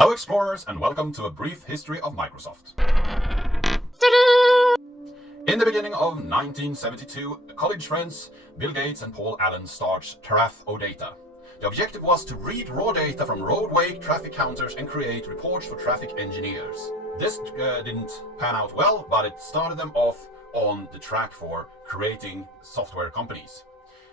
Hello explorers, and welcome to a brief history of Microsoft. In the beginning of 1972, college friends Bill Gates and Paul Allen started Data. The objective was to read raw data from roadway traffic counters and create reports for traffic engineers. This didn't pan out well, but it started them off on the track for creating software companies.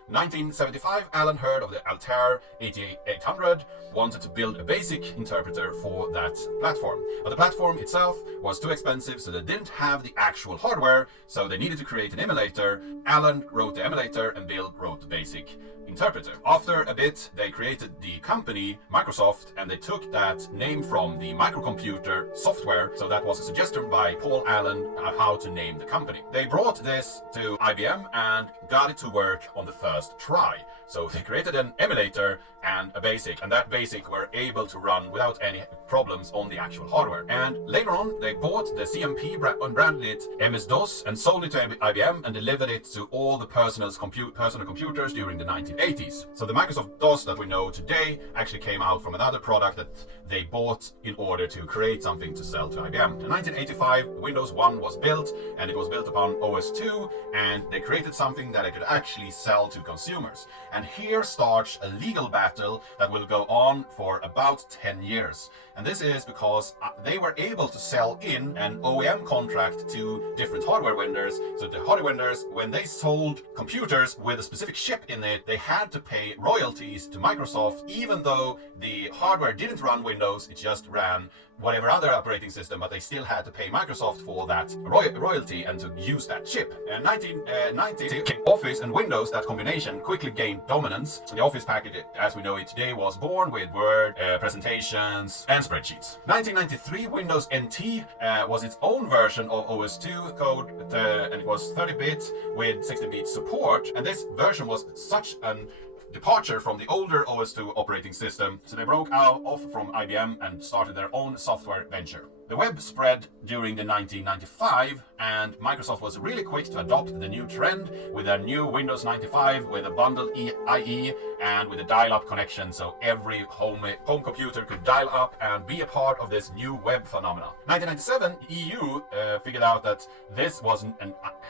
1975, Allen heard of the Altair 8800, wanted to build a basic interpreter for that platform. But the platform itself was too expensive, so they didn't have the actual hardware, so they needed to create an emulator. Allen wrote the emulator and Bill wrote the basic interpreter. After a bit, they created the company Microsoft, and they took that name from the microcomputer software, so that was a suggestion by Paul Allen how to name the company. They brought this to IBM and got it to work on the first try. So they created an emulator and a basic, and that basic were able to run without any problems on the actual hardware. And later on, they bought the CMP, branded it MS-DOS, and sold it to IBM and delivered it to all the personal computers during the 1980s. So the Microsoft DOS that we know today actually came out from another product that they bought in order to create something to sell to IBM. In 1985, Windows 1 was built, and it was built upon OS 2, and they created something that they could actually sell to consumers. And here starts a legal battle that will go on for about 10 years. And this is because they were able to sell in an OEM contract to different hardware vendors. So the hardware vendors, when they sold computers with a specific chip in it, they had to pay royalties to Microsoft, even though the hardware didn't run Windows, it just ran whatever other operating system, but they still had to pay Microsoft for that royalty and to use that chip. In 1990, Office and Windows, that combination, quickly gained dominance. The Office package, as we know it today, was born with Word, presentations, and spreadsheets. 1993, Windows NT was its own version of OS 2 code, and it was 30-bit with 16-bit support. And this version was such an departure from the older OS 2 operating system, so they broke off from IBM and started their own software venture. The web spread during the 1995, and Microsoft was really quick to adopt the new trend with a new Windows 95 with a bundled IE and with a dial-up connection, so every home computer could dial up and be a part of this new web phenomenon. 1997, EU figured out that this was an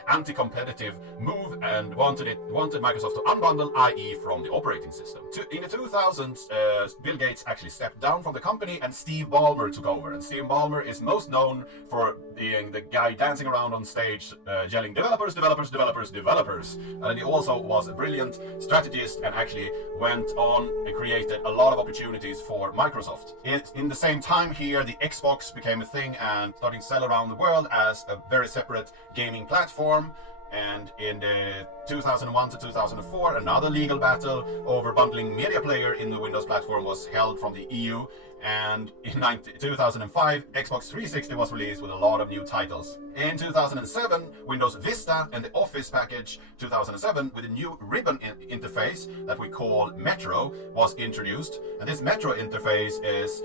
anti-competitive move and wanted Microsoft to unbundle IE from the operating system. In the 2000s, Bill Gates actually stepped down from the company and Steve Ballmer took over. And Steve Ballmer is most known for being the guy dancing around on stage yelling developers, developers, developers, developers. And he also was a brilliant strategist and actually went on and created a lot of opportunities for Microsoft. In the same time here, the Xbox became a thing and starting to sell around the world as a very separate gaming platform. And in the 2001 to 2004, another legal battle over bundling media player in the Windows platform was held from the EU. And in 2005, Xbox 360 was released with a lot of new titles. In 2007, Windows Vista and the Office package 2007 with a new ribbon interface that we call Metro was introduced. And this Metro interface is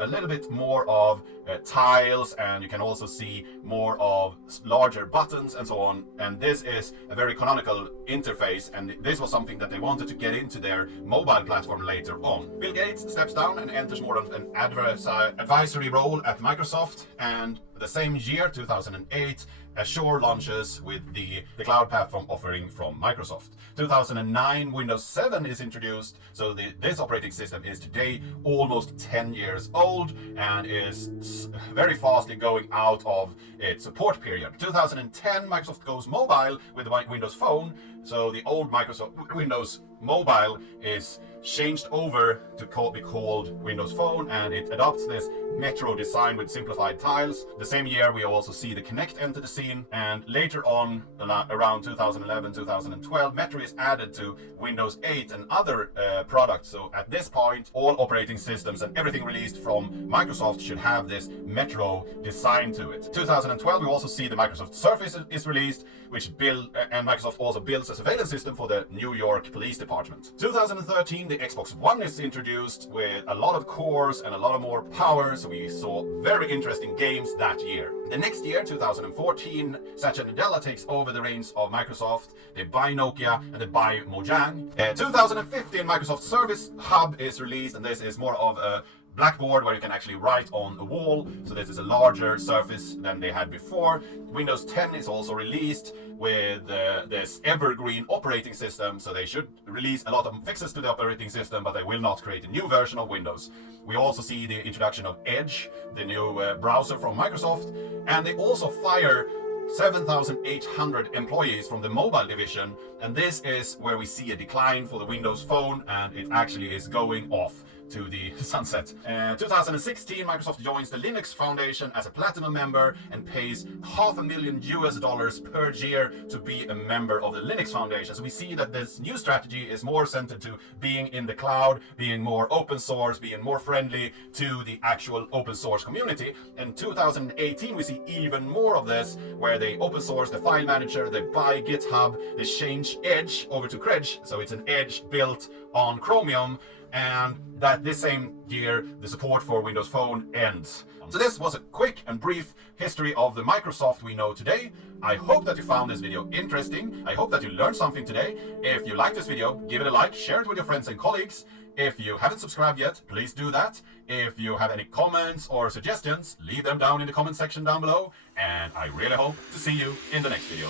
a little bit more of tiles, and you can also see more of larger buttons and so on. And this is a very canonical interface, and this was something that they wanted to get into their mobile platform later on. Bill Gates steps down and enters more of an advisory role at Microsoft, and the same year, 2008, Azure launches with the cloud platform offering from Microsoft. 2009, Windows 7 is introduced, so this operating system is today almost 10 years old and is very fastly going out of its support period. 2010, Microsoft goes mobile with the Windows Phone, so the old Microsoft Windows Mobile is changed over to be called Windows Phone, and it adopts this Metro design with simplified tiles. The same year we also see the Kinect enter the scene, and later on around 2011-2012 Metro is added to Windows 8 and other products. So at this point all operating systems and everything released from Microsoft should have this Metro design to it. 2012 we also see the Microsoft Surface is released, which and Microsoft also builds a surveillance system for the New York Police Department. 2013 the Xbox One is introduced with a lot of cores and a lot of more power, so we saw very interesting games that year. The next year, 2014, Satya Nadella takes over the reins of Microsoft. They buy Nokia and they buy Mojang. 2015, Microsoft Service Hub is released, and this is more of a blackboard where you can actually write on a wall. So this is a larger surface than they had before. Windows 10 is also released with this evergreen operating system, so they should release a lot of fixes to the operating system, but they will not create a new version of Windows. We also see the introduction of Edge, the new browser from Microsoft, and they also fire 7,800 employees from the mobile division, and this is where we see a decline for the Windows Phone, and it actually is going off to the sunset. 2016, Microsoft joins the Linux Foundation as a platinum member and pays $500,000 per year to be a member of the Linux Foundation. So we see that this new strategy is more centered to being in the cloud, being more open source, being more friendly to the actual open source community. In 2018, we see even more of this, where they open source the file manager, they buy GitHub, they change Edge over to Credge, so it's an Edge built on Chromium, and that this same year the support for Windows Phone ends. So this was a quick and brief history of the Microsoft we know today. I hope that you found this video interesting. I hope that you learned something today. If you liked this video, give it a like, share it with your friends and colleagues. If you haven't subscribed yet, please do that. If you have any comments or suggestions, leave them down in the comment section down below. And I really hope to see you in the next video.